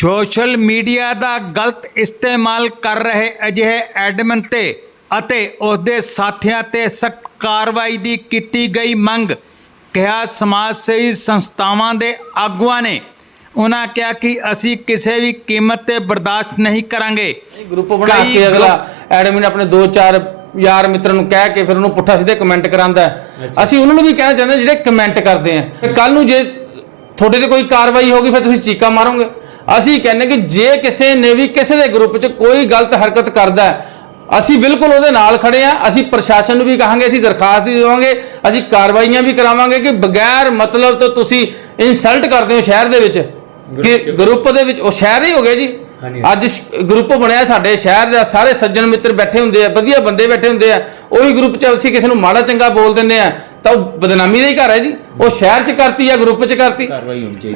Social media ਦਾ ਗਲਤ ਇਸਤੇਮਾਲ ਕਰ ਰਹੇ ਅਜਿਹੇ ਐਡਮਿਨ ਤੇ ਅਤੇ ਉਸਦੇ ਸਾਥੀਆਂ ਤੇ ਸਖਤ ਕਾਰਵਾਈ ਦੀ ਕੀਤੀ ਗਈ ਮੰਗ ਕਿਹਾ ਸਮਾਜ ਸੇਵੀ ਸੰਸਥਾਵਾਂ ਦੇ ਆਗੂਆਂ ਨੇ। ਉਹਨਾਂ ਕਿਹਾ ਕਿ ਅਸੀਂ ਕਿਸੇ ਵੀ ਕੀਮਤ ਤੇ ਬਰਦਾਸ਼ਤ ਨਹੀਂ ਕਰਾਂਗੇ। ਗਰੁੱਪ ਬਣਾ ਕਈ ਕੇ ਅਗਲਾ ਐਡਮਿਨ ਆਪਣੇ ਦੋ ਚਾਰ ਯਾਰ ਮਿੱਤਰਾਂ ਨੂੰ ਕਹਿ ਕੇ ਫਿਰ ਉਹਨੂੰ ਪੁੱਠਾ ਸਿੱਧੇ ਕਮੈਂਟ ਕਰਾਂਦਾ। ਹੈ। ਅਸੀਂ ਉਹਨਾਂ ਨੂੰ ਵੀ ਕਹਿਣਾ ਚਾਹੁੰਦੇ ਹਾਂ ਜਿਹੜੇ ਕਮੈਂਟ ਕਰਦੇ ਆ। ਕੱਲ ਨੂੰ ਜੇ ਤੁਹਾਡੇ ਤੇ ਕੋਈ ਕਾਰਵਾਈ ਹੋਗੀ ਫਿਰ ਤੁਸੀਂ ਚੀਕਾ ਮਾਰੋਗੇ। ਅਸੀਂ ਕਹਿੰਦੇ ਕਿ ਜੇ ਕਿਸੇ ਨੇ ਵੀ ਕਿਸੇ ਦੇ ਗਰੁੱਪ 'ਚ ਕੋਈ ਗਲਤ ਹਰਕਤ ਕਰਦਾ ਹੈ, ਅਸੀਂ ਬਿਲਕੁਲ ਉਹਦੇ ਨਾਲ ਖੜੇ ਆ ਅਸੀਂ ਪ੍ਰਸ਼ਾਸਨ ਨੂੰ ਵੀ ਕਹਾਂਗੇ ਅਸੀਂ ਦਰਖਾਸਤ ਵੀ ਦੇਵਾਂਗੇ ਅਸੀਂ ਕਾਰਵਾਈਆਂ ਵੀ ਕਰਾਵਾਂਗੇ ਕਿ ਬਗੈਰ ਮਤਲਬ ਤੋਂ ਤੁਸੀਂ ਇਨਸਲਟ ਕਰਦੇ ਹੋ ਸ਼ਹਿਰ ਦੇ ਵਿੱਚ ਕਿ ਗਰੁੱਪ ਦੇ ਵਿੱਚ ਉਹ ਸ਼ਹਿਰ ਹੀ ਹੋ ਗਏ ਜੀ। ਅੱਜ ਗਰੁੱਪ ਬਣਿਆ ਸਾਡੇ ਸ਼ਹਿਰ ਦੇ ਸਾਰੇ ਸੱਜਣ ਮਿੱਤਰ ਬੈਠੇ ਹੁੰਦੇ ਆ ਵਧੀਆ ਬੰਦੇ ਬੈਠੇ ਹੁੰਦੇ ਆ ਉਹੀ ਗਰੁੱਪ ਚ ਅਸੀਂ ਕਿਸੇ ਨੂੰ ਮਾੜਾ ਚੰਗਾ ਬੋਲ ਦਿੰਦੇ ਆ। ਤਾਂ ਉਹ ਬਦਨਾਮੀ ਦਾ ਹੀ ਘਰ ਹੈ ਜੀ। ਉਹ ਸ਼ਹਿਰ ਚ ਕਰਤੀ ਜਾਂ ਗਰੁੱਪ ਚ ਕਰਤੀ?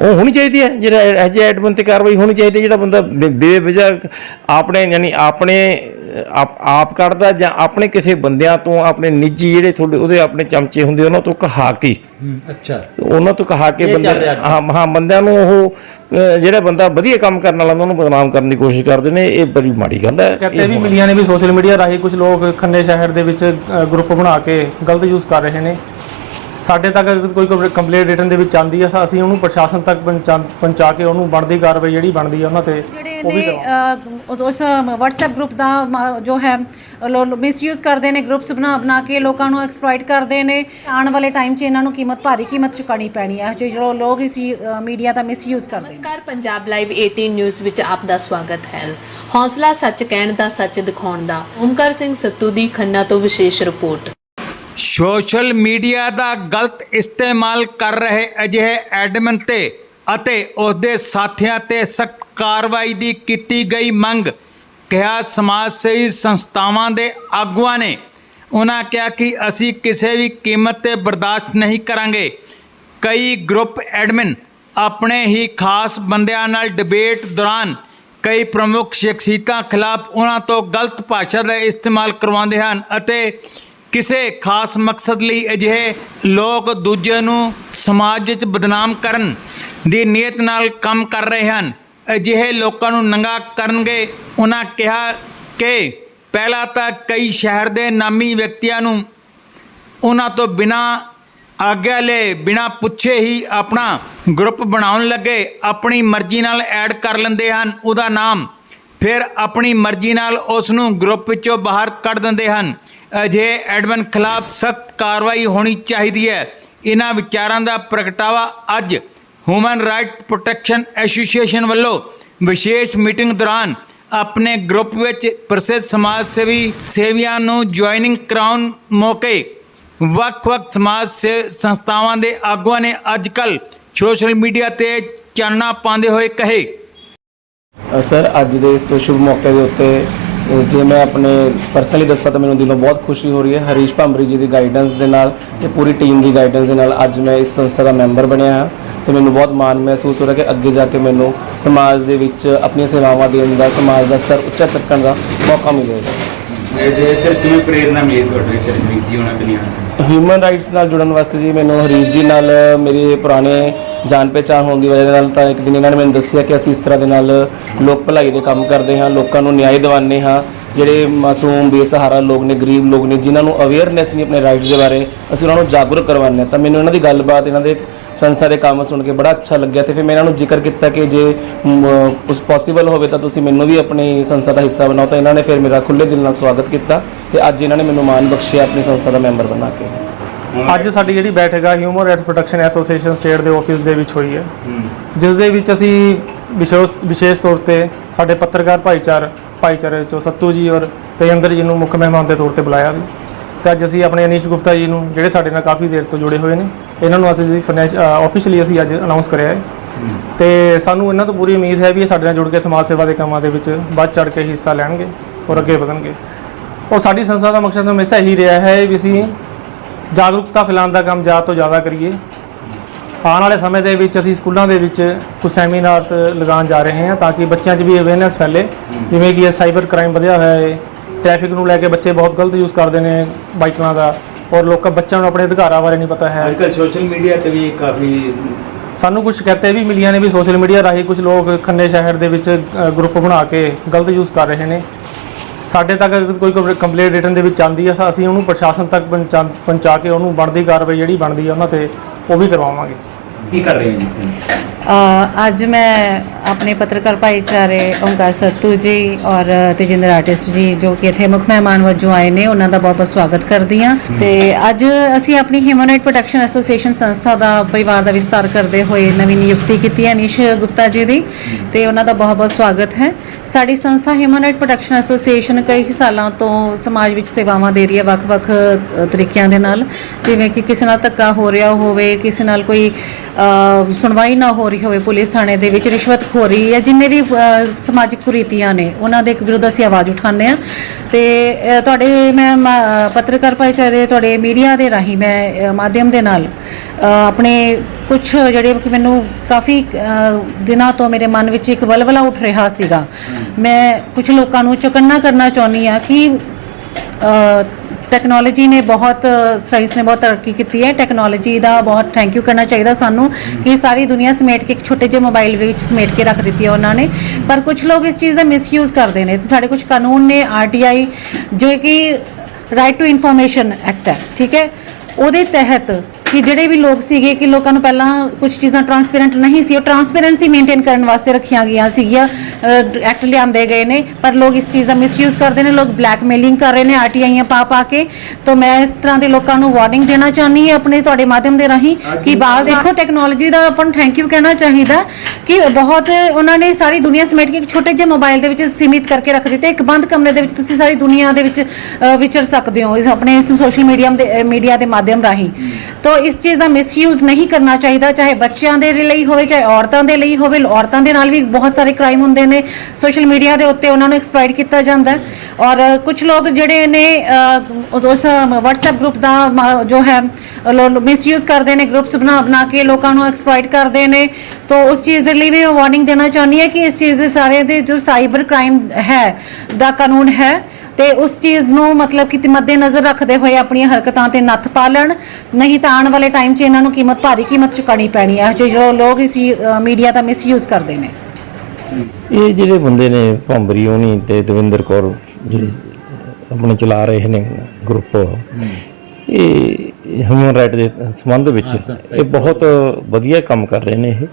ਉਹ ਹੋਣੀ ਚਾਹੀਦੀ ਹੈ। ਜਿਹੜਾ ਜਿਹੇ ਐਡਮਿਨ ਤੇ ਕਾਰਵਾਈ ਹੋਣੀ ਚਾਹੀਦੀ ਹੈ ਜਿਹੜਾ ਬੰਦਾ ਬੇ- ਬੇਵਜ੍ਹਾ ਆਪਣੇ ਯਾਨੀ ਆਪਣੇ ਆਪ ਕੱਢਦਾ ਜਾਂ ਆਪਣੇ ਕਿਸੇ ਬੰਦਿਆਂ ਤੋਂ ਆਪਣੇ ਨਿੱਜੀ ਜਿਹੜੇ ਤੁਹਾਡੇ ਉਹਦੇ ਆਪਣੇ ਚਮਚੇ ਹੁੰਦੇ ਉਹਨਾਂ ਤੋਂ ਕਹਾ ਕੇ। ਅੱਛਾ। ਉਹਨਾਂ ਤੋਂ ਕਹਾ ਕੇ ਬੰਦੇ ਹਾਂ ਹਾਂ ਬੰਦਿਆਂ ਨੂੰ ਉਹ ਜਿਹੜਾ ਬੰਦਾ ਵਧੀਆ ਕੰਮ ਕਰਨ ਵਾਲਾ ਉਹਨੂੰ ਬਦਨਾਮ ਕਰਨ ਦੀ ਕੋਸ਼ਿਸ਼ ਕਰਦੇ ਨੇ। ਇਹ ਬੜੀ ਮਾੜੀ ਗੱਲ ਹੈ। ਕਹਿੰਦੇ ਇਹ ਵੀ ਮਿਲੀਆਂ ਨੇ ਵੀ ਸੋਸ਼ਲ ਮੀਡੀਆ ਰਾਹੀਂ ਕੁਝ ਲੋਕ ਖੰਨੇ ਸ਼ਹਿਰ ਦੇ ਵਿੱਚ ਗਰੁੱਪ ਬਣਾ ਕੇ ਗਲਤ ਯੂਜ਼ ਕਰ ਰਹੇ ਨੇ। ਸਾਡੇ ਤੱਕ ਅਗਰ ਕੋਈ ਕੰਪਲੇਂਟ ਰਿਟਨ ਦੇ ਵਿੱਚ ਆਂਦੀ ਹੈ ਸਾ- ਅਸੀਂ ਉਹਨੂੰ ਪ੍ਰਸ਼ਾਸਨ ਤੱਕ ਪਹੁੰਚਾ ਪਹੁੰਚਾ ਕੇ ਉਹਨੂੰ ਬਣਦੀ ਕਾਰਵਾਈ ਜਿਹੜੀ ਬਣਦੀ ਹੈ ਉਹਨਾਂ ਤੇ ਜਿਹੜੇ ਨੇ। ਅ, ਉਸ- ਉਸ WhatsApp ਗਰੁੱਪ ਦਾ ਮ- ਜੋ ਹੈ ਮਿਸਯੂਜ਼ ਕਰਦੇ ਨੇ ਗਰੁੱਪਸ ਬਣਾ ਬਣਾ ਕੇ ਲੋਕਾਂ ਨੂੰ ਐਕਸਪਲੋਇਟ ਕਰਦੇ ਨੇ। ਆਉਣ ਵਾਲੇ ਟਾਈਮ 'ਚ ਇਹਨਾਂ ਨੂੰ ਕੀਮਤ ਭਾਰੀ ਕੀਮਤ ਚੁਕਾਣੀ ਪੈਣੀ ਹੈ ਜੋ ਜੋ ਲੋਕ ਇਸ ਮੀਡੀਆ ਦਾ ਮਿਸਯੂਜ਼ ਕਰਦੇ ਨੇ। ਨਮਸਕਾਰ ਪੰਜਾਬ ਲਾਈਵ 18 ਨਿਊਜ਼ ਵਿੱਚ ਆਪ ਦਾ ਸਵਾਗਤ ਹੈ। ਹੌਸਲਾ ਸੱਚ ਕਹਿਣ ਦਾ ਸੱਚ ਦਿਖਾਉਣ ਦਾ। ਓਮਕਾਰ ਸਿੰਘ ਸੱਤੂ ਦੀ ਖੰਨਾ ਤੋਂ ਵਿਸ਼ੇਸ਼ ਰਿਪੋਰਟ। ਸੋਸ਼ਲ ਮੀਡੀਆ ਦਾ ਗਲਤ ਇਸਤੇਮਾਲ ਕਰ ਰਹੇ ਅਜਿਹੇ ਐਡਮਿਨ ਤੇ ਅਤੇ ਉਸਦੇ ਸਾਥੀਆਂ ਤੇ ਸਖਤ ਕਾਰਵਾਈ ਦੀ ਕੀਤੀ ਗਈ ਮੰਗ, ਕਿਹਾ ਸਮਾਜ ਸੇਵੀ ਸੰਸਥਾਵਾਂ ਦੇ ਆਗੂਆਂ ਨੇ। ਉਹਨਾਂ ਕਿਹਾ ਕਿ ਅਸੀਂ ਕਿਸੇ ਵੀ ਕੀਮਤ ਤੇ ਬਰਦਾਸ਼ਤ ਨਹੀਂ ਕਰਾਂਗੇ। ਕਈ ਗਰੁੱਪ ਐਡਮਿਨ ਆਪਣੇ ਹੀ ਖਾਸ ਬੰਦਿਆਂ ਨਾਲ ਡਿਬੇਟ ਦੌਰਾਨ ਕਈ ਪ੍ਰਮੁੱਖ ਸ਼ਖਸੀਅਤਾਂ ਖਿਲਾਫ ਉਹਨਾਂ ਤੋਂ ਗਲਤ ਭਾਸ਼ਾ ਦਾ ਇਸਤੇਮਾਲ ਕਰਵਾਉਂਦੇ ਹਨ ਅਤੇ ਕਿਸੇ ਖਾਸ ਮਕਸਦ ਲਈ ਅਜਿਹੇ ਲੋਕ ਦੂਜੇ ਨੂੰ ਸਮਾਜ ਵਿੱਚ ਬਦਨਾਮ ਕਰਨ ਦੀ ਨੀਅਤ ਨਾਲ ਕੰਮ ਕਰ ਰਹੇ ਹਨ। ਅਜਿਹੇ ਲੋਕਾਂ ਨੂੰ ਨੰਗਾ ਕਰਨਗੇ। ਉਹਨਾਂ ਕਿਹਾ ਕਿ ਪਹਿਲਾਂ ਤਾਂ ਕਈ ਸ਼ਹਿਰ ਦੇ ਨਾਮੀ ਵਿਅਕਤੀਆਂ ਨੂੰ ਉਹਨਾਂ ਤੋਂ ਬਿਨਾ ਆਗਿਆ ਲਏ, ਬਿਨਾ ਪੁੱਛੇ ਹੀ ਆਪਣਾ ਗਰੁੱਪ ਬਣਾਉਣ ਲੱਗੇ, ਆਪਣੀ ਮਰਜ਼ੀ ਨਾਲ ਐਡ ਕਰ ਲੈਂਦੇ ਹਨ। ਉਹਦਾ ਨਾਮ ਫਿਰ ਆਪਣੀ ਮਰਜ਼ੀ ਨਾਲ ਉਸ ਨੂੰ ਗਰੁੱਪ ਵਿੱਚੋਂ ਬਾਹਰ ਕੱਢ ਦਿੰਦੇ ਹਨ। ਅਜੇ ਐਡਮਨ ਖਿਲਾਫ ਸਖਤ ਕਾਰਵਾਈ ਹੋਣੀ ਚਾਹੀਦੀ ਹੈ। ਇਹਨਾਂ ਵਿਚਾਰਾਂ ਦਾ ਪ੍ਰਗਟਾਵਾ ਅੱਜ ਹਿਊਮਨ ਰਾਈਟ ਪ੍ਰੋਟੈਕਸ਼ਨ ਐਸੋਸੀਏਸ਼ਨ ਵੱਲੋਂ ਵਿਸ਼ੇਸ਼ ਮੀਟਿੰਗ ਦੌਰਾਨ ਆਪਣੇ ਗਰੁੱਪ ਵਿੱਚ ਪ੍ਰਸਿੱਧ ਸਮਾਜ ਸੇਵੀ ਸੇਵੀਆਂ ਨੂੰ ਜੁਆਇਨਿੰਗ ਕਰਾਉਣ ਮੌਕੇ ਵੱਖ-ਵੱਖ ਸਮਾਜ ਸੇ ਸੰਸਥਾਵਾਂ ਦੇ ਆਗੂਆਂ ਨੇ ਅੱਜਕੱਲ ਸੋਸ਼ਲ ਮੀਡੀਆ ਤੇ ਚਾਨਣਾ ਪਾਉਂਦੇ ਹੋਏ ਕਹੇ। ਸਰ, ਅੱਜ ਦੇ ਇਸ ਸ਼ੁਭ ਮੌਕੇ ਦੇ ਉੱਤੇ ਜੇ ਮੈਂ ਆਪਣੇ ਪਰਸਨਲੀ ਦੱਸਾਂ ਤਾਂ ਮੈਨੂੰ ਦਿਲੋਂ ਬਹੁਤ ਖੁਸ਼ੀ ਹੋ ਰਹੀ ਹੈ ਹਰੀਸ਼ ਭਾਂਬਰੀ ਜੀ ਦੀ ਗਾਈਡੈਂਸ ਦੇ ਨਾਲ ਤੇ ਪੂਰੀ ਟੀਮ ਦੀ ਗਾਈਡੈਂਸ ਦੇ ਨਾਲ ਅੱਜ ਮੈਂ ਇਸ ਸੰਸਥਾ ਦਾ ਮੈਂਬਰ ਬਣਿਆ ਹਾਂ ਤੇ ਮੈਨੂੰ ਬਹੁਤ ਮਾਣ ਮਹਿਸੂਸ ਹੋ ਰਿਹਾ ਕਿ ਅੱਗੇ ਜਾ ਕੇ ਮੈਨੂੰ ਸਮਾਜ ਦੇ ਵਿੱਚ ਆਪਣੀਆਂ ਸੇਵਾਵਾਂ ਦੇਣ ਦਾ, ਸਮਾਜ ਦਾ ਸਤਰ ਉੱਚਾ ਚੱਕਣ ਦਾ ਮੌਕਾ ਮਿਲੇਗਾ ਇਹਦੇ ਇੱਧਰ ਕਿਵੇਂ ਪ੍ਰੇਰਣਾ ਮਿਲੀ ਤੁਹਾਡੇ ਸਰਜੀਤ ਜੀ ਹੋਣਾ ਕਲਿਆਣ ਹਿਊਮਨ ਰਾਈਟਸ ਨਾਲ ਜੁੜਨ ਵਾਸਤੇ ਜੀ ਮੈਨੂੰ ਹਰੀਸ਼ ਜੀ ਨਾਲ, ਮੇਰੇ ਪੁਰਾਣੇ ਜਾਣ ਪਹਿਚਾਣ ਹੋਣ ਦੀ ਵਜ੍ਹਾ ਨਾਲ ਤਾਂ ਇੱਕ ਦਿਨ ਇਹਨਾਂ ਨੇ ਮੈਨੂੰ ਦੱਸਿਆ ਕਿ ਅਸੀਂ ਇਸ ਤਰ੍ਹਾਂ ਦੇ ਨਾਲ ਲੋਕ ਭਲਾਈ ਦੇ ਕੰਮ ਕਰਦੇ ਹਾਂ, ਲੋਕਾਂ ਨੂੰ ਨਿਆਂ ਦਿਵਾਉਂਦੇ ਹਾਂ। ਜਿਹੜੇ ਮਾਸੂਮ ਬੇਸਹਾਰਾ ਲੋਕ ਨੇ ਗਰੀਬ ਲੋਕ ਨੇ ਜਿਨ੍ਹਾਂ ਨੂੰ ਅਵੇਅਰਨੈਸ ਨਹੀਂ ਆਪਣੇ ਰਾਈਟਸ ਦੇ ਬਾਰੇ ਅਸੀਂ ਉਹਨਾਂ ਨੂੰ ਜਾਗਰੂਕ ਕਰਵਾਉਂਦੇ ਹਾਂ। ਤਾਂ ਮੈਨੂੰ ਇਹਨਾਂ ਦੀ ਗੱਲਬਾਤ ਇਹਨਾਂ ਦੇ ਸੰਸਥਾ ਦੇ ਕੰਮ ਸੁਣ ਕੇ ਬੜਾ ਅੱਛਾ ਲੱਗਿਆ ਤੇ ਫਿਰ ਮੈਂ ਇਹਨਾਂ ਨੂੰ ਜ਼ਿਕਰ ਕੀਤਾ ਕਿ ਜੇ ਪੋਸੀਬਲ ਹੋਵੇ ਤਾਂ ਤੁਸੀਂ ਮੈਨੂੰ ਵੀ ਆਪਣੀ ਸੰਸਥਾ ਦਾ ਹਿੱਸਾ ਬਣਾਓ। ਤਾਂ ਇਹਨਾਂ ਨੇ ਫਿਰ ਮੇਰਾ ਖੁੱਲੇ ਦਿਲ ਨਾਲ ਸਵਾਗਤ ਕੀਤਾ ਤੇ ਅੱਜ ਇਹਨਾਂ ਨੇ ਮੈਨੂੰ ਮਾਣ ਬਖਸ਼ਿਆ ਆਪਣੀ ਸੰਸਥਾ ਦਾ ਮੈਂਬਰ ਬਣਾ ਕੇ। ਅੱਜ ਸਾਡੀ ਜਿਹੜੀ ਬੈਠਕ ਆ human rights protection association state ਦੇ ਆਫਿਸ ਦੇ ਵਿੱਚ ਹੋਈ ਹੈ। ਜਿਸ ਦੇ ਵਿੱਚ ਅਸੀਂ ਵਿਸ਼ੇਸ਼ ਵਿਸ਼ੇਸ਼ ਤੌਰ ਤੇ ਸਾਡੇ ਪੱਤਰਕਾਰ ਭਾਈਚਾਰ ਭਾਈਚਾਰੇ ਚੋਂ ਸੱਤੂ ਜੀ ਔਰ ਤੇਜਿੰਦਰ ਜੀ ਨੂੰ ਮੁੱਖ ਮਹਿਮਾਨ ਦੇ ਤੌਰ ਤੇ ਬੁਲਾਇਆ ਸੀ ਤੇ ਅੱਜ ਅਸੀਂ ਆਪਣੇ ਅਨੀਸ਼ ਗੁਪਤਾ ਜੀ ਨੂੰ ਜਿਹੜੇ ਸਾਡੇ ਨਾਲ ਕਾਫੀ ਦੇਰ ਤੋਂ ਜੁੜੇ ਹੋਏ ਨੇ ਇਹਨਾਂ ਨੂੰ ਅਸੀਂ ਆਫੀਸ਼ੀਅਲੀ ਅਸੀਂ ਅੱਜ ਅਨਾਉਂਸ ਕਰਿਆ ਹੈ। ਤੇ ਸਾਨੂੰ ਇਹਨਾਂ ਤੋਂ ਪੂਰੀ ਉਮੀਦ ਹੈ ਵੀ ਇਹ ਸਾਡੇ ਨਾਲ ਜੁੜ ਕੇ ਸਮਾਜ ਸੇਵਾ ਦੇ ਕੰਮਾਂ ਦੇ ਵਿੱਚ ਵੱਧ ਚੜ ਕੇ ਹਿੱਸਾ ਲੈਣਗੇ ਔਰ ਅੱਗੇ ਵਧਣਗੇ। ਔਰ ਸਾਡੀ ਸੰਸਥਾ ਦਾ ਮਕਸਦ ਹਮੇਸ਼ਾ ਇਹੀ ਰਿਹਾ ਹੈ ਵੀ ਅਸੀਂ ਜਾਗਰੂਕਤਾ ਫੈਲਾਉਣ ਦਾ ਕੰਮ ਜ਼ਿਆਦਾ ਤੋਂ ਜ਼ਿਆਦਾ ਕਰੀਏ। ਆਉਣ ਵਾਲੇ ਸਮੇਂ ਦੇ ਵਿੱਚ ਅਸੀਂ ਸਕੂਲਾਂ ਦੇ ਵਿੱਚ ਕੁਝ ਸੈਮੀਨਾਰਸ ਲਗਾਉਣ ਜਾ ਰਹੇ ਹਾਂ ਤਾਂ ਕਿ ਬੱਚਿਆਂ 'ਚ ਵੀ ਅਵੇਅਰਨੈਸ ਫੈਲੇ। ਜਿਵੇਂ ਕਿ ਇਹ ਸਾਈਬਰ ਕ੍ਰਾਈਮ ਵਧਿਆ ਹੋਇਆ ਹੈ ਟ੍ਰੈਫਿਕ ਨੂੰ ਲੈ ਕੇ ਬੱਚੇ ਬਹੁਤ ਗਲਤ ਯੂਜ਼ ਕਰਦੇ ਨੇ ਬਾਈਕਾਂ ਦਾ ਔਰ ਲੋਕਾਂ ਬੱਚਿਆਂ ਨੂੰ ਆਪਣੇ ਅਧਿਕਾਰਾਂ ਬਾਰੇ ਨਹੀਂ ਪਤਾ ਹੈ। ਅੱਜ ਕੱਲ ਸੋਸ਼ਲ ਮੀਡੀਆ ਤੇ ਵੀ ਕਾਫੀ ਸਾਨੂੰ ਕੁਝ ਇਹ ਵੀ ਮਿਲੀਆਂ ਨੇ ਵੀ ਸੋਸ਼ਲ ਮੀਡੀਆ ਰਾਹੀਂ ਕੁਝ ਲੋਕ ਖੰਨੇ ਸ਼ਹਿਰ ਦੇ ਵਿੱਚ ਗਰੁੱਪ ਬਣਾ ਕੇ ਗਲਤ ਯੂਜ਼ ਕਰ ਰਹੇ ਨੇ। ਸਾਡੇ ਤੱਕ ਕੋਈ ਕੰਪਲੇਂਟ ਰਿਟਨ ਦੇ ਵਿੱਚ ਹੈ ਤਾਂ ਅਸੀਂ ਉਹਨੂੰ ਪ੍ਰਸ਼ਾਸਨ ਤੱਕ ਪਹੁੰਚਾ ਕੇ ਉਹਨੂੰ ਬਣਦੀ ਕਾਰਵਾਈ ਜਿਹੜੀ ਬਣਦੀ ਹੈ ਉਹਨਾਂ ਤੇ ਉਹ ਵੀ ਕਰਵਾਵਾਂਗੇ। ਕੀ ਕਰ ਰਹੇ ਹੋ ਜੀ? ਅੱਜ ਮੈਂ ਆਪਣੇ ਪੱਤਰਕਾਰ ਭਾਈਚਾਰੇ ਓਮਕਾਰ ਸੱਤੂ ਜੀ ਔਰ ਤੇਜਿੰਦਰ ਆਰਟਿਸਟ ਜੀ ਜੋ ਕਿ ਇੱਥੇ ਮੁੱਖ ਮਹਿਮਾਨ ਵਜੋਂ ਆਏ ਨੇ ਉਹਨਾਂ ਦਾ ਬਹੁਤ ਬਹੁਤ ਸਵਾਗਤ ਕਰਦੀ ਹਾਂ। ਤੇ ਅੱਜ ਅਸੀਂ ਆਪਣੀ ਹਿਊਮਨ ਰਾਈਟ ਪ੍ਰੋਟੈਕਸ਼ਨ ਐਸੋਸੀਏਸ਼ਨ ਸੰਸਥਾ ਦਾ ਪਰਿਵਾਰ ਦਾ ਵਿਸਤਾਰ ਕਰਦੇ ਹੋਏ ਨਵੀਂ ਨਿਯੁਕਤੀ ਕੀਤੀ ਹੈ ਨਿਸ਼ ਗੁਪਤਾ ਜੀ ਦੀ। ਤੇ ਉਹਨਾਂ ਦਾ ਬਹੁਤ ਬਹੁਤ ਸਵਾਗਤ ਹੈ। ਸਾਡੀ ਸੰਸਥਾ ਹਿਊਮਨ ਰਾਈਟ ਪ੍ਰੋਟੈਕਸ਼ਨ ਐਸੋਸੀਏਸ਼ਨ ਕਈ ਸਾਲਾਂ ਤੋਂ ਸਮਾਜ ਵਿੱਚ ਸੇਵਾਵਾਂ ਦੇ ਰਹੀ ਹੈ ਵੱਖ-ਵੱਖ ਤਰੀਕਿਆਂ ਦੇ ਨਾਲ। ਜਿਵੇਂ ਕਿ ਕਿਸੇ ਨਾਲ ਧੱਕਾ ਹੋ ਰਿਹਾ ਹੋਵੇ ਕਿਸੇ ਨਾਲ ਕੋਈ ਸੁਣਵਾਈ ਨਾ ਹੋ ਰਹੀ ਹੋਵੇ ਪੁਲਿਸ ਥਾਣੇ ਦੇ ਵਿੱਚ ਰਿਸ਼ਵਤਖੋਰੀ ਜਾਂ ਜਿੰਨੇ ਵੀ ਸਮਾਜਿਕ ਕੁਰੀਤੀਆਂ ਨੇ ਉਹਨਾਂ ਦੇ ਵਿਰੁੱਧ ਅਸੀਂ ਆਵਾਜ਼ ਉਠਾਉਂਦੇ ਆ ਤੇ ਤੁਹਾਡੇ ਮੈਂ ਪੱਤਰਕਾਰ ਭਾਈਚਾਰੇ ਤੁਹਾਡੇ ਮੀਡੀਆ ਦੇ ਰਾਹੀਂ ਮੈਂ ਮਾਧਿਅਮ ਦੇ ਨਾਲ ਆਪਣੇ ਕੁਝ ਜਿਹੜੇ ਕਿ ਮੈਨੂੰ ਕਾਫੀ ਦਿਨਾਂ ਤੋਂ ਮੇਰੇ ਮਨ ਵਿੱਚ ਇੱਕ ਵਲਵਲਾ ਉੱਠ ਰਿਹਾ ਸੀਗਾ। ਮੈਂ ਕੁਝ ਲੋਕਾਂ ਨੂੰ ਚੁਕੰਨਾ ਕਰਨਾ ਚਾਹੁੰਦੀ ਆ ਕਿ ਟੈਕਨੋਲੋਜੀ ਨੇ ਬਹੁਤ ਸਾਇੰਸ ਨੇ ਬਹੁਤ ਤਰੱਕੀ ਕੀਤੀ ਹੈ। ਟੈਕਨੋਲੋਜੀ ਦਾ ਬਹੁਤ ਥੈਂਕ ਯੂ ਕਰਨਾ ਚਾਹੀਦਾ ਸਾਨੂੰ ਕਿ ਸਾਰੀ ਦੁਨੀਆ ਸਮੇਟ ਕੇ ਇੱਕ ਛੋਟੇ ਜਿਹੇ ਮੋਬਾਈਲ ਵਿੱਚ ਸਮੇਟ ਕੇ ਰੱਖ ਦਿੱਤੀ ਹੈ ਉਹਨਾਂ ਨੇ। ਪਰ ਕੁਝ ਲੋਕ ਇਸ ਚੀਜ਼ ਦਾ ਮਿਸਯੂਜ਼ ਕਰਦੇ ਨੇ। ਤੇ ਸਾਡੇ ਕੁਝ ਕਾਨੂੰਨ ਨੇ ਆਰਟੀਆਈ ਜੋ ਕਿ ਰਾਈਟ ਟੂ ਇਨਫੋਰਮੇਸ਼ਨ ਐਕਟ ਹੈ, ਠੀਕ ਹੈ? ਉਹਦੇ ਤਹਿਤ ਕਿ ਜਿਹੜੇ ਵੀ ਲੋਕ ਸੀਗੇ ਕਿ ਲੋਕਾਂ ਨੂੰ ਪਹਿਲਾਂ ਕੁਝ ਚੀਜ਼ਾਂ ਟਰਾਂਸਪੇਰੈਂਟ ਨਹੀਂ ਸੀ ਉਹ ਟਰਾਂਸਪੇਰੈਂਸੀ ਮੇਨਟੇਨ ਕਰਨ ਵਾਸਤੇ ਰੱਖੀਆਂ ਗਈਆਂ ਸੀਗੀਆਂ ਐਕਟ ਲਿਆਂਦੇ ਗਏ ਨੇ। ਪਰ ਲੋਕ ਇਸ ਚੀਜ਼ ਦਾ ਮਿਸਯੂਜ਼ ਕਰਦੇ ਨੇ ਲੋਕ ਬਲੈਕਮੇਲਿੰਗ ਕਰ ਰਹੇ ਨੇ ਆਰਟੀਆਈਆਂ ਪਾ ਪਾ ਕੇ। ਤਾਂ ਮੈਂ ਇਸ ਤਰ੍ਹਾਂ ਦੇ ਲੋਕਾਂ ਨੂੰ ਵਾਰਨਿੰਗ ਦੇਣਾ ਚਾਹੁੰਦੀ ਹਾਂ ਆਪਣੇ ਤੁਹਾਡੇ ਮਾਧਿਅਮ ਦੇ ਰਾਹੀਂ ਕਿ ਬਾਜ਼ ਦੇਖੋ ਟੈਕਨੋਲੋਜੀ ਦਾ ਆਪਾਂ ਨੂੰ ਥੈਂਕ ਯੂ ਕਹਿਣਾ ਚਾਹੀਦਾ ਕਿ ਬਹੁਤ ਉਹਨਾਂ ਨੇ ਸਾਰੀ ਦੁਨੀਆ ਸਮੇਟ ਕੇ ਇੱਕ ਛੋਟੇ ਜਿਹੇ ਮੋਬਾਈਲ ਦੇ ਵਿੱਚ ਸੀਮਿਤ ਕਰਕੇ ਰੱਖ ਦਿੱਤੇ। ਇੱਕ ਬੰਦ ਕਮਰੇ ਦੇ ਵਿੱਚ ਤੁਸੀਂ ਸਾਰੀ ਦੁਨੀਆ ਦੇ ਵਿੱਚ ਵਿਚਰ ਸਕਦੇ ਹੋ ਇਸ ਆਪਣੇ ਇਸ ਸੋਸ਼ਲ ਮੀਡੀਆ ਦੇ ਮੀਡੀਆ ਦੇ ਮਾਧਿਅਮ ਰਾਹੀਂ। ਤਾਂ ਇਸ ਚੀਜ਼ ਦਾ ਮਿਸਯੂਜ਼ ਨਹੀਂ ਕਰਨਾ ਚਾਹੀਦਾ, ਚਾਹੇ ਬੱਚਿਆਂ ਦੇ ਲਈ ਹੋਵੇ, ਚਾਹੇ ਔਰਤਾਂ ਦੇ ਲਈ ਹੋਵੇ, ਔਰਤਾਂ ਦੇ ਨਾਲ ਵੀ ਬਹੁਤ ਸਾਰੇ ਕ੍ਰਾਈਮ ਹੁੰਦੇ ਨੇ। ਸੋਸ਼ਲ ਮੀਡੀਆ ਦੇ ਉੱਤੇ ਉਹਨਾਂ ਨੂੰ ਐਕਸਪਲੋਇਟ ਕੀਤਾ ਜਾਂਦਾ ਔਰ ਕੁਝ ਲੋਕ ਜਿਹੜੇ ਨੇ ਉਸ- ਉਸ, WhatsApp ਗਰੁੱਪ ਦਾ ਮ- ਜੋ ਹੈ ਮਿਸਯੂਜ਼ ਕਰਦੇ ਨੇ ਗਰੁੱਪਸ ਬਣਾ ਬਣਾ ਕੇ ਲੋਕਾਂ ਨੂੰ ਐਕਸਪਲੋਇਟ ਕਰਦੇ ਨੇ। ਤਾਂ ਉਸ ਚੀਜ਼ ਦੇ ਲਈ ਵੀ ਮੈਂ ਵਾਰਨਿੰਗ ਦੇਣਾ ਚਾਹੁੰਦੀ ਹਾਂ ਕਿ ਇਸ ਚੀਜ਼ ਦੇ ਸਾਰੇ ਦੇ ਜੋ ਸਾਈਬਰ ਕ੍ਰਾਈਮ ਹੈ, ਦਾ ਕਾਨੂੰਨ ਹੈ ਤੇ ਉਸ ਚੀਜ਼ ਨੂੰ ਮਤਲਬ ਕਿ ਮੱਦੇ ਨਜ਼ਰ ਰੱਖਦੇ ਹੋਏ ਆਪਣੀਆਂ ਹਰਕਤਾਂ ਤੇ ਨੱਥ ਪਾ ਲੈਣ। ਨਹੀਂ ਤਾਂ ਆਉਣ ਵਾਲੇ ਟਾਈਮ 'ਚ ਇਹਨਾਂ ਨੂੰ ਕੀਮਤ ਭਾਰੀ ਕੀਮਤ ਚੁਕਾਣੀ ਪੈਣੀ ਹੈ। ਜੋ ਜੋ ਲੋਕ ਇਸ ਮੀਡੀਆ ਦਾ ਮਿਸਯੂਜ਼ ਕਰਦੇ ਨੇ। ਇਹ ਜਿਹੜੇ ਬੰਦੇ ਨੇ ਭੰਬਰੀ ਹੋਣੀ ਤੇ ਦਵਿੰਦਰ ਕੌਰ ਜਿਹੜੇ ਆਪਣੇ ਚਲਾ ਰਹੇ ਨੇ ਗਰੁੱਪ ਇਹ ਹਿਊਮਨ ਰਾਈਟ ਦੇ ਸੰਬੰਧ ਵਿੱਚ ਇਹ ਬਹੁਤ ਵਧੀਆ ਕੰਮ ਕਰ ਰਹੇ ਨੇ ਇਹ।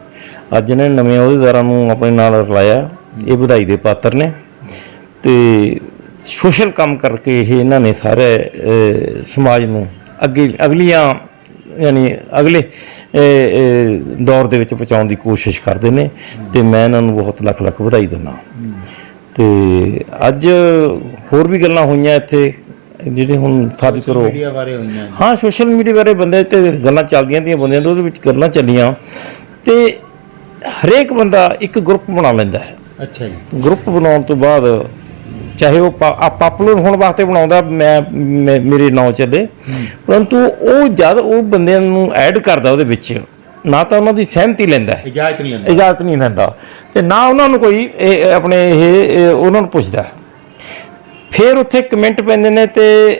ਅੱਜ ਇਹਨਾਂ ਨੇ ਨਵੇਂ ਅਹੁਦੇਦਾਰਾਂ ਨੂੰ ਆਪਣੇ ਨਾਲ ਰਲਾਇਆ। ਇਹ ਵਧਾਈ ਦੇ ਪਾਤਰ ਨੇ। ਤੇ ਸੋਸ਼ਲ ਕੰਮ ਕਰਕੇ ਇਹ ਇਹਨਾਂ ਨੇ ਸਾਰੇ ਸਮਾਜ ਨੂੰ ਅੱਗੇ ਅਗਲੀਆਂ ਯਾਨੀ ਅਗਲੇ ਦੌਰ ਦੇ ਵਿੱਚ ਪਹੁੰਚਾਉਣ ਦੀ ਕੋਸ਼ਿਸ਼ ਕਰਦੇ ਨੇ ਤੇ ਮੈਂ ਇਹਨਾਂ ਨੂੰ ਬਹੁਤ ਲੱਖ ਲੱਖ ਵਧਾਈ ਦਿੰਦਾ। ਤੇ ਅੱਜ ਹੋਰ ਵੀ ਗੱਲਾਂ ਹੋਈਆਂ ਇੱਥੇ ਜਿਹੜੇ ਹੁਣ ਫਰਜ਼ ਕਰੋ। ਮੀਡੀਆ ਬਾਰੇ ਹੋਈਆਂ ਹਾਂ ਸੋਸ਼ਲ ਮੀਡੀਆ ਬਾਰੇ ਬੰਦੇ ਤੇ ਗੱਲਾਂ ਚੱਲਦੀਆਂ ਦੀਆਂ ਬੰਦਿਆਂ ਦੇ ਉਹਦੇ ਵਿੱਚ ਗੱਲਾਂ ਚੱਲੀਆਂ। ਤੇ ਹਰੇਕ ਬੰਦਾ ਇੱਕ ਗਰੁੱਪ ਬਣਾ ਲੈਂਦਾ ਹੈ। ਅੱਛਾ ਜੀ। ਗਰੁੱਪ ਬਣਾਉਣ ਤੋਂ ਬਾਅਦ ਚਾਹੇ ਉਹ ਪਾਪੂਲਰ ਹੋਣ ਵਾਸਤੇ ਬਣਾਉਂਦਾ ਮੈਂ ਮੇਰੇ ਨਾਂ ਚੱਲੇ। ਪਰੰਤੂ ਉਹ ਜਦ ਉਹ ਬੰਦਿਆਂ ਨੂੰ ਐਡ ਕਰਦਾ ਉਹਦੇ ਵਿੱਚ ਨਾ ਤਾਂ ਉਹਨਾਂ ਦੀ ਸਹਿਮਤੀ ਲੈਂਦਾ ਹੈ। ਇਜਾਜ਼ਤ ਨਹੀਂ ਲੈਂਦਾ। ਇਜਾਜ਼ਤ ਨਹੀਂ ਲੈਂਦਾ। ਤੇ ਨਾ ਉਹਨਾਂ ਨੂੰ ਕੋਈ ਇਹ- ਆਪਣੇ ਇਹ ਉਹਨਾਂ ਨੂੰ ਪੁੱਛਦਾ। ਫਿਰ ਉੱਥੇ ਕਮੈਂਟ ਪੈਂਦੇ ਨੇ ਤੇ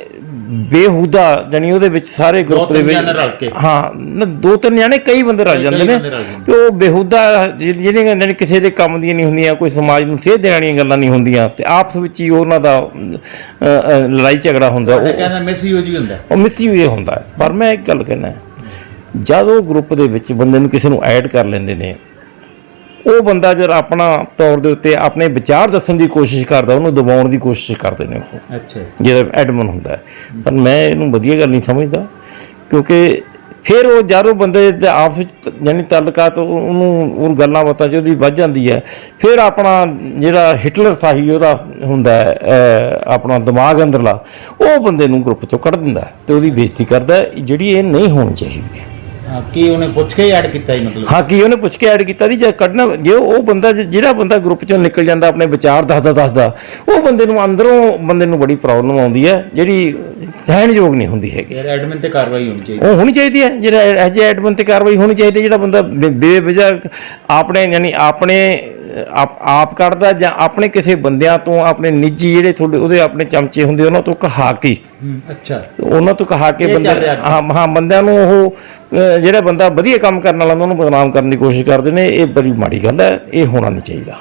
ਬੇਹੂਦਾ ਜਾਨੀ ਉਹਦੇ ਵਿੱਚ ਸਾਰੇ ਗਰੁੱਪ ਦੇ ਵਿੱਚ। ਹਾਂ ਨਾ ਦੋ ਤਿੰਨ ਜਾਣੇ ਕਈ ਬੰਦੇ ਰਲ ਜਾਂਦੇ ਨੇ। ਤੇ ਉਹ ਬੇਹੂਦਾ ਜਿਹੜੀਆਂ ਜਾਣੀ ਕਿਸੇ ਦੇ ਕੰਮ ਦੀਆਂ ਨਹੀਂ ਹੁੰਦੀਆਂ ਕੋਈ ਸਮਾਜ ਨੂੰ ਸੇਧ ਦੇਣ ਵਾਲੀਆਂ ਗੱਲਾਂ ਨਹੀਂ ਹੁੰਦੀਆਂ। ਤੇ ਆਪਸ ਵਿੱਚ ਹੀ ਉਹਨਾਂ ਦਾ ਲੜਾਈ ਝਗੜਾ ਹੁੰਦਾ। ਉਹ ਕਹਿੰਦਾ ਮਿਸਯੂਜ ਵੀ ਹੁੰਦਾ। ਉਹ ਮਿਸਯੂਜ ਹੁੰਦਾ। ਪਰ ਮੈਂ ਇੱਕ ਗੱਲ ਕਹਿਣਾ ਜਦ ਉਹ ਗਰੁੱਪ ਦੇ ਵਿੱਚ ਬੰਦੇ ਨੂੰ ਕਿਸੇ ਨੂੰ ਐਡ ਕਰ ਲੈਂਦੇ ਨੇ ਉਹ ਬੰਦਾ ਜਦ ਆਪਣਾ ਤੌਰ ਦੇ ਉੱਤੇ ਆਪਣੇ ਵਿਚਾਰ ਦੱਸਣ ਦੀ ਕੋਸ਼ਿਸ਼ ਕਰਦਾ ਉਹਨੂੰ ਦਬਾਉਣ ਦੀ ਕੋਸ਼ਿਸ਼ ਕਰਦੇ ਨੇ ਉਹ। ਅੱਛਾ ਜਿਹੜਾ ਐਡਮਨ ਹੁੰਦਾ ਪਰ ਮੈਂ ਇਹਨੂੰ ਵਧੀਆ ਗੱਲ ਨਹੀਂ ਸਮਝਦਾ ਕਿਉਂਕਿ ਫਿਰ ਉਹ ਜਦ ਉਹ ਬੰਦੇ ਦੇ ਆਪਸ ਵਿੱਚ ਯਾਨੀ ਤਾਲੁਕਾਤ ਉਹ- ਉਹਨੂੰ ਉਹ ਗੱਲਾਂ ਬਾਤਾਂ ਚ ਉਹਦੀ ਵੱਧ ਜਾਂਦੀ ਹੈ ਫਿਰ ਆਪਣਾ ਜਿਹੜਾ ਹਿਟਲਰ ਸਾਹੀ ਉਹਦਾ ਹੁੰਦਾ ਆਪਣਾ ਦਿਮਾਗ ਅੰਦਰਲਾ ਉਹ ਬੰਦੇ ਨੂੰ ਗਰੁੱਪ ਚੋਂ ਕੱਢ ਦਿੰਦਾ ਤੇ ਉਹਦੀ ਬੇਇੱਜ਼ਤੀ ਕਰਦਾ ਜਿਹੜੀ ਇਹ ਨਹੀਂ ਹੋਣੀ ਚਾਹੀਦੀ ਹਾਂ ਕੀ ਉਹਨੇ ਪੁੱਛ ਕੇ ਹੀ ਐਡ ਕੀਤਾ ਜੀ ਮਤਲਬ? ਹਾਂ ਕੀ ਉਹਨੇ ਪੁੱਛ ਕੇ ਐਡ ਕੀਤਾ ਦੀ ਜੇ ਕੱਢਣਾ ਜੇ ਉਹ ਬੰਦਾ ਜ- ਜਿਹੜਾ ਬੰਦਾ ਗਰੁੱਪ ਚੋਂ ਨਿਕਲ ਜਾਂਦਾ ਆਪਣੇ ਵਿਚਾਰ ਦੱਸਦਾ ਦੱਸਦਾ ਉਹ ਬੰਦੇ ਨੂੰ ਅੰਦਰੋਂ ਬੰਦੇ ਨੂੰ ਬੜੀ ਪ੍ਰੋਬਲਮ ਆਉਂਦੀ ਹੈ ਜਿਹੜੀ ਸਹਿਣਯੋਗ ਨਹੀਂ ਹੁੰਦੀ ਹੈਗੀ। ਯਾਰ ਐਡਮਿਨ ਤੇ ਕਾਰਵਾਈ ਹੋਣੀ ਚਾਹੀਦੀ। ਉਹ ਹੋਣੀ ਚਾਹੀਦੀ ਹੈ ਜਿਹੜਾ ਜਿਹੇ ਐਡਮਨ ਤੇ ਕਾਰਵਾਈ ਹੋਣੀ ਚਾਹੀਦੀ ਹੈ ਜਿਹੜਾ ਬੰਦਾ ਬੇ- ਬੇਵਜ੍ਹਾ ਆਪਣੇ ਯਾਨੀ ਆਪਣੇ ਆਪ ਆਪ ਕੱਢਦਾ ਜਾਂ ਆਪਣੇ ਕਿਸੇ ਬੰਦਿਆਂ ਤੋਂ ਆਪਣੇ ਨਿੱਜੀ ਜਿਹੜੇ ਤੁਹਾਡੇ ਉਹਦੇ ਆਪਣੇ ਚਮਚੇ ਹੁੰਦੇ ਉਹਨਾਂ ਤੋਂ ਕਹਾ ਕੇ। ਹੂੰ ਅੱਛਾ। ਉਹਨਾਂ ਤੋਂ ਕਹਾ ਕੇ ਇਹ ਚੱਲ ਬੰਦੇ ਰਿਹਾ ਅੱਜ ਹਾਂ ਹਾਂ ਬੰਦਿਆਂ ਨੂੰ ਉਹ ਅਹ, ਜਿਹੜਾ ਬੰਦਾ ਵਧੀਆ ਕੰਮ ਕਰਨ ਵਾਲਾ ਉਹਨੂੰ ਬਦਨਾਮ ਕਰਨ ਦੀ ਕੋਸ਼ਿਸ਼ ਕਰਦੇ ਨੇ, ਇਹ ਬੜੀ ਮਾੜੀ ਗੱਲ ਹੈ, ਇਹ ਹੋਣਾ ਨਹੀਂ ਚਾਹੀਦਾ।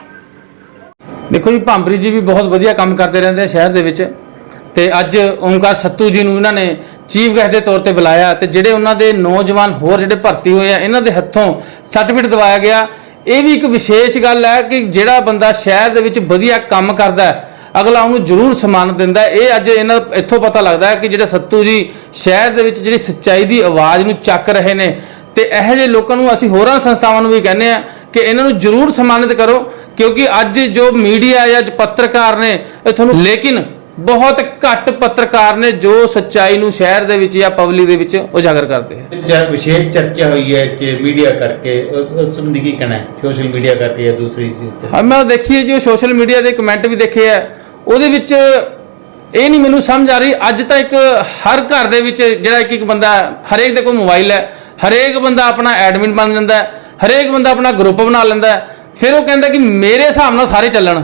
ਦੇਖੋ ਜੀ, ਭਾਂਬਰੀ ਜੀ ਵੀ ਬਹੁਤ ਵਧੀਆ ਕੰਮ ਕਰਦੇ ਰਹਿੰਦੇ ਆ ਸ਼ਹਿਰ ਦੇ ਵਿੱਚ। ਤੇ ਅੱਜ ਓਮਕਾਰ ਸੱਤੂ ਜੀ ਨੂੰ ਇਹਨਾਂ ਨੇ ਚੀਫ ਗੈਸਟ ਦੇ ਤੌਰ ਤੇ ਬੁਲਾਇਆ ਤੇ ਜਿਹੜੇ ਉਹਨਾਂ ਦੇ ਨੌਜਵਾਨ ਹੋਰ ਜਿਹੜੇ ਭਰਤੀ ਹੋਏ ਆ, ਇਹਨਾਂ ਦੇ ਹੱਥੋਂ ਸਰਟੀਫਿਕੇਟ ਦਿਵਾਇਆ ਗਿਆ। ਇਹ ਵੀ ਇੱਕ ਵਿਸ਼ੇਸ਼ ਗੱਲ ਹੈ ਕਿ ਜਿਹੜਾ ਬੰਦਾ ਸ਼ਹਿਰ ਦੇ ਵਿੱਚ ਵਧੀਆ ਕੰਮ ਕਰਦਾ ਹੈ ਅਗਲਾ ਉਹਨੂੰ ਜ਼ਰੂਰ ਸਨਮਾਨ ਦਿੰਦਾ ਇਹ ਅੱਜ ਇਹਨਾਂ ਇੱਥੋਂ ਪਤਾ ਲੱਗਦਾ ਹੈ ਕਿ ਜਿਹੜੇ ਸੱਤੂ ਜੀ ਸ਼ਹਿਰ ਦੇ ਵਿੱਚ ਜਿਹੜੀ ਸੱਚਾਈ ਦੀ ਆਵਾਜ਼ ਨੂੰ ਚੱਕ ਰਹੇ ਨੇ ਤੇ ਇਹੋ ਜਿਹੇ ਲੋਕਾਂ ਨੂੰ ਅਸੀਂ ਹੋਰਾਂ ਸੰਸਥਾਵਾਂ ਨੂੰ ਵੀ ਕਹਿੰਦੇ ਆ ਕਿ ਇਹਨਾਂ ਨੂੰ ਜ਼ਰੂਰ ਸਨਮਾਨਿਤ ਕਰੋ, ਕਿਉਂਕਿ ਅੱਜ ਜੋ ਮੀਡੀਆ ਜਾਂ ਪੱਤਰਕਾਰ ਨੇ ਇਹ ਤੁਹਾਨੂੰ ਲੇਕਿਨ ਬਹੁਤ ਘੱਟ ਪੱਤਰਕਾਰ ਨੇ ਜੋ ਸੱਚਾਈ ਨੂੰ ਸ਼ਹਿਰ ਦੇ ਵਿੱਚ ਜਾਂ ਪਬਲਿਕ ਦੇ ਵਿੱਚ ਉਜਾਗਰ ਕਰਦੇ ਆ। ਜਦ ਵਿਸ਼ੇਸ਼ ਚਰਚਾ ਹੋਈ ਹੈ ਇੱਥੇ ਮੀਡੀਆ ਕਰਕੇ ਉਸ ਸੰਬੰਧੀ ਕੀ ਕਹਿਣਾ ਹੈ? ਸੋਸ਼ਲ ਮੀਡੀਆ ਕਰਕੇ ਜਾਂ ਦੂਸਰੀ ਚੀਜ਼ ਤੇ ਹਾਂ ਮੈਂ ਦੇਖੀਏ ਜੋ ਸੋਸ਼ਲ ਮੀਡੀਆ ਦੇ ਕਮੈਂਟ ਵੀ ਦੇਖੇ ਆ। ਉਹਦੇ ਵਿੱਚ ਇਹ ਨਹੀਂ ਮੈਨੂੰ ਸਮਝ ਆ ਰਹੀ ਅੱਜ ਤਾਂ ਇੱਕ ਹਰ ਘਰ ਦੇ ਵਿੱਚ ਜਿਹੜਾ ਇੱਕ ਇੱਕ ਬੰਦਾ ਹਰੇਕ ਦੇ ਕੋਲ ਮੋਬਾਈਲ ਹੈ। ਹਰੇਕ ਬੰਦਾ ਆਪਣਾ ਐਡਮਿਨ ਬਣ ਜਾਂਦਾ ਹੈ। ਹਰੇਕ ਬੰਦਾ ਆਪਣਾ ਗਰੁੱਪ ਬਣਾ ਲੈਂਦਾ ਫਿਰ ਉਹ ਕਹਿੰਦਾ ਕਿ ਮੇਰੇ ਹਿਸਾਬ ਨਾਲ ਸਾਰੇ ਚੱਲਣ।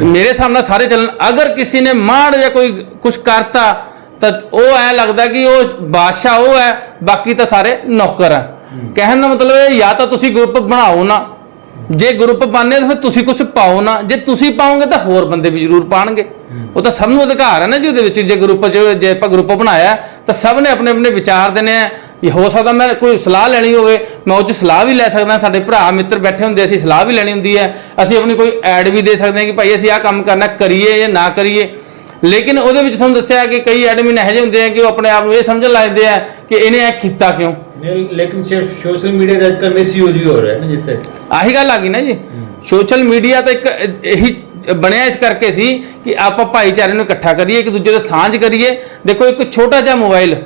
ਮੇਰੇ ਨਾਲ ਸਾਰੇ ਚੱਲਣ। ਅਗਰ ਕਿਸੇ ਨੇ ਮਾੜ ਜਾਂ ਕੋਈ ਕੁਝ ਕਰਤਾ ਤਾਂ ਉਹ ਐ ਲੱਗਦਾ ਕਿ ਉਹ ਬਾਦਸ਼ਾਹ ਉਹ ਹੈ ਬਾਕੀ ਤਾਂ ਸਾਰੇ ਨੌਕਰ ਆ ਕਹਿਣ ਦਾ ਮਤਲਬ ਇਹ ਜਾਂ ਤਾਂ ਤੁਸੀਂ ਗਰੁੱਪ ਬਣਾਓ ਨਾ। ਜੇ ਗਰੁੱਪ ਪਾਣੇ ਤਾਂ ਫਿਰ ਤੁਸੀਂ ਕੁਝ ਪਾਓ ਨਾ। ਜੇ ਤੁਸੀਂ ਪਾਓਗੇ ਤਾਂ ਹੋਰ ਬੰਦੇ ਵੀ ਜ਼ਰੂਰ ਪਾਣਗੇ। ਉਹ ਤਾਂ ਸਭ ਨੂੰ ਅਧਿਕਾਰ ਹੈ ਨਾ ਜੀ ਉਹਦੇ ਵਿੱਚ। ਜੇ ਗਰੁੱਪ 'ਚ, ਜੇ ਆਪਾਂ ਗਰੁੱਪ ਬਣਾਇਆ, ਤਾਂ ਸਭ ਨੇ ਆਪਣੇ ਆਪਣੇ ਵਿਚਾਰ ਦੇਣੇ ਆ ਇਹ ਹੋ ਸਕਦਾ ਮੈਂ ਕੋਈ ਸਲਾਹ ਲੈਣੀ ਹੋਵੇ। ਮੈਂ ਉਹ 'ਚ ਸਲਾਹ ਵੀ ਲੈ ਸਕਦਾ। ਸਾਡੇ ਭਰਾ ਮਿੱਤਰ ਬੈਠੇ ਹੁੰਦੇ ਅਸੀਂ ਸਲਾਹ ਵੀ ਲੈਣੀ ਹੁੰਦੀ ਹੈ। ਅਸੀਂ ਆਪਣੀ ਕੋਈ ਐਡ ਵੀ ਦੇ ਸਕਦੇ ਹਾਂ ਕਿ ਭਾਈ ਅਸੀਂ ਆਹ ਕੰਮ ਕਰਨਾ, ਕਰੀਏ ਜਾਂ ਨਾ ਕਰੀਏ। ਲੇਕਿਨ ਉਹਦੇ ਵਿੱਚ ਤੁਹਾਨੂੰ ਦੱਸਿਆ ਕਿ ਕਈ ਐਡਮਿਨ ਇਹੋ ਜਿਹੇ ਹੁੰਦੇ ਆ ਕਿ ਉਹ ਆਪਣੇ ਆਪ ਨੂੰ ਇਹ ਸਮਝਣ ਲੱਗਦੇ ਆ ਕਿ ਇਹਨੇ ਇਹ ਕੀਤਾ ਕਿਉਂ। ਲੇਕਿਨ ਸੋਸ਼ਲ ਮੀਡੀਆ ਦਾ ਅੱਜ ਕੱਲ੍ਹ ਮਿਸਯੂਜ਼ ਵੀ ਹੋ ਰਿਹਾ ਹੈ ਨਾ ਜਿੱਥੇ। ਆਹੀ ਗੱਲ ਆ ਗਈ ਨਾ ਜੀ। ਸੋਸ਼ਲ ਮੀਡੀਆ ਤਾਂ ਇੱਕ ਇਹੀ ਬਣਿਆ ਇਸ ਕਰਕੇ ਸੀ ਕਿ ਆਪਾਂ ਭਾਈਚਾਰੇ ਨੂੰ ਇਕੱਠਾ ਕਰੀਏ ਇੱਕ ਦੂਜੇ ਦਾ ਸਾਂਝ ਕਰੀਏ। ਦੇਖੋ ਇੱਕ ਛੋਟਾ ਜਿਹਾ ਮੋਬਾਈਲ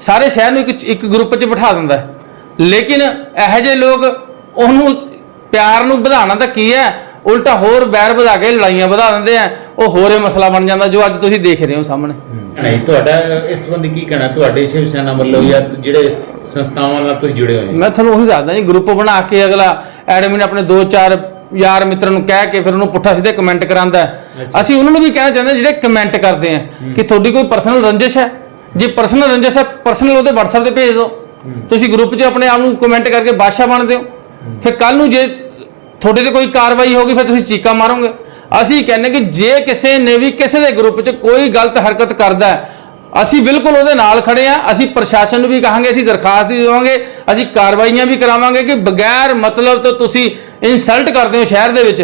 ਸਾਰੇ ਸ਼ਹਿਰ ਨੂੰ ਇੱਕ ਇੱਕ ਗਰੁੱਪ 'ਚ ਬਿਠਾ ਦਿੰਦਾ। ਲੇਕਿਨ ਇਹੋ ਜਿਹੇ ਲੋਕ ਉਹਨੂੰ ਪਿਆਰ ਨੂੰ ਵਧਾਉਣਾ ਤਾਂ ਕੀ ਹੈ? ਉਲਟਾ ਹੋਰ ਬੈਰ ਵਧਾ ਕੇ ਲੜਾਈਆਂ ਵਧਾ ਦਿੰਦੇ ਆ ਉਹ ਹੋਰੇ ਮਸਲਾ ਬਣ ਜਾਂਦਾ ਜੋ ਅੱਜ ਤੁਸੀਂ ਦੇਖ ਰਹੇ ਹੋ ਸਾਹਮਣੇ। ਨਹੀਂ ਤੁਹਾਡਾ ਇਸ ਸੰਬੰਧੀ ਕੀ ਕਹਿਣਾ? ਤੁਹਾਡੇ ਸ਼ਿਵ ਸੈਨਾ ਵੱਲੋਂ ਜਾਂ ਜਿਹੜੇ ਸੰਸਥਾਵਾਂ ਨਾਲ ਤੁਸੀਂ ਜੁੜੇ ਹੋਏ ਹੋ? ਮੈਂ ਤੁਹਾਨੂੰ ਉਹੀ ਦੱਸਦਾ ਜੀ ਗਰੁੱਪ ਬਣਾ ਕੇ ਅਗਲਾ ਐਡਮਿਨ ਆਪਣੇ 2-4 ਯਾਰ ਮਿੱਤਰਾਂ ਨੂੰ ਕਹਿ ਕੇ ਫਿਰ ਉਹਨੂੰ ਪੁੱਠਾ ਸਿੱਧੇ ਕਮੈਂਟ ਕਰਾਂਦਾ। ਅਸੀਂ ਉਹਨਾਂ ਨੂੰ ਵੀ ਕਹਿਣਾ ਚਾਹੁੰਦੇ ਜਿਹੜੇ ਕਮੈਂਟ ਕਰਦੇ ਆ ਕਿ ਤੁਹਾਡੀ ਕੋਈ ਪਰਸਨਲ ਰੰਜਿਸ਼ ਹੈ। ਜੇ ਪਰਸਨਲ ਰੰਜਿਸ਼ ਹੈ ਪਰਸਨਲ ਉਹਦੇ WhatsApp ਤੇ ਭੇਜ ਦਿਓ। ਤੁਸੀਂ ਗਰੁੱਪ 'ਚ ਆਪਣੇ ਆਪ ਨੂੰ ਕਮੈਂਟ ਕਰਕੇ ਬਾਦਸ਼ਾਹ ਬਣਦੇ ਹੋ। ਫਿਰ ਕੱਲ ਨੂੰ ਜੇ ਤੁਹਾਡੇ ਤੇ ਕੋਈ ਕਾਰਵਾਈ ਹੋਗੀ ਫਿਰ ਤੁਸੀਂ ਚੀਕਾਂ ਮਾਰੋਗੇ। ਅਸੀਂ ਕਹਿੰਦੇ ਕਿ ਜੇ ਕਿਸੇ ਨੇ ਵੀ ਕਿਸੇ ਦੇ ਗਰੁੱਪ 'ਚ ਕੋਈ ਗਲਤ ਹਰਕਤ ਕਰਦਾ ਅਸੀਂ ਬਿਲਕੁਲ ਉਹਦੇ ਨਾਲ ਖੜੇ ਆ ਅਸੀਂ ਪ੍ਰਸ਼ਾਸਨ ਨੂੰ ਵੀ ਕਹਾਂਗੇ ਅਸੀਂ ਦਰਖਾਸਤ ਵੀ ਦੇਵਾਂਗੇ ਅਸੀਂ ਕਾਰਵਾਈਆਂ ਵੀ ਕਰਾਵਾਂਗੇ ਕਿ ਬਗੈਰ ਮਤਲਬ ਤੋਂ ਤੁਸੀਂ ਇਨਸਲਟ ਕਰਦੇ ਹੋ ਸ਼ਹਿਰ ਦੇ ਵਿੱਚ।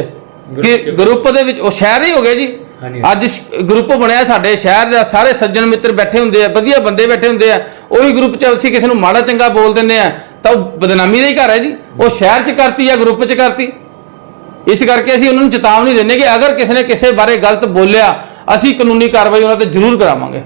ਕਿ ਗਰੁੱਪ ਦੇ ਵਿੱਚ ਉਹ ਸ਼ਹਿਰ ਹੀ ਹੋ ਗਿਆ ਜੀ। ਅੱਜ ਗਰੁੱਪ ਬਣਿਆ ਸਾਡੇ ਸ਼ਹਿਰ ਦੇ ਸਾਰੇ ਸੱਜਣ ਮਿੱਤਰ ਬੈਠੇ ਹੁੰਦੇ ਆ ਵਧੀਆ ਬੰਦੇ ਬੈਠੇ ਹੁੰਦੇ ਆ। ਉਹੀ ਗਰੁੱਪ 'ਚ ਅਸੀਂ ਕਿਸੇ ਨੂੰ ਮਾੜਾ ਚੰਗਾ ਬੋਲ ਦਿੰਦੇ ਆ ਤਾਂ ਉਹ ਬਦਨਾਮੀ ਦਾ ਹੀ ਘਰ ਹੈ ਜੀ। ਉਹ ਸ਼ਹਿਰ 'ਚ ਕਰਤੀ ਜਾਂ ਗਰੁੱਪ 'ਚ ਕਰਤੀ। ਇਸ ਕਰਕੇ ਅਸੀਂ ਉਹਨਾਂ ਨੂੰ ਚੇਤਾਵਨੀ ਦਿੰਦੇ ਕਿ ਅਗਰ ਕਿਸੇ ਨੇ ਕਿਸੇ ਬਾਰੇ ਗਲਤ ਬੋਲਿਆ, ਅਸੀਂ ਕਾਨੂੰਨੀ ਕਾਰਵਾਈ ਉਹਨਾਂ ਤੇ ਜ਼ਰੂਰ ਕਰਾਵਾਂਗੇ।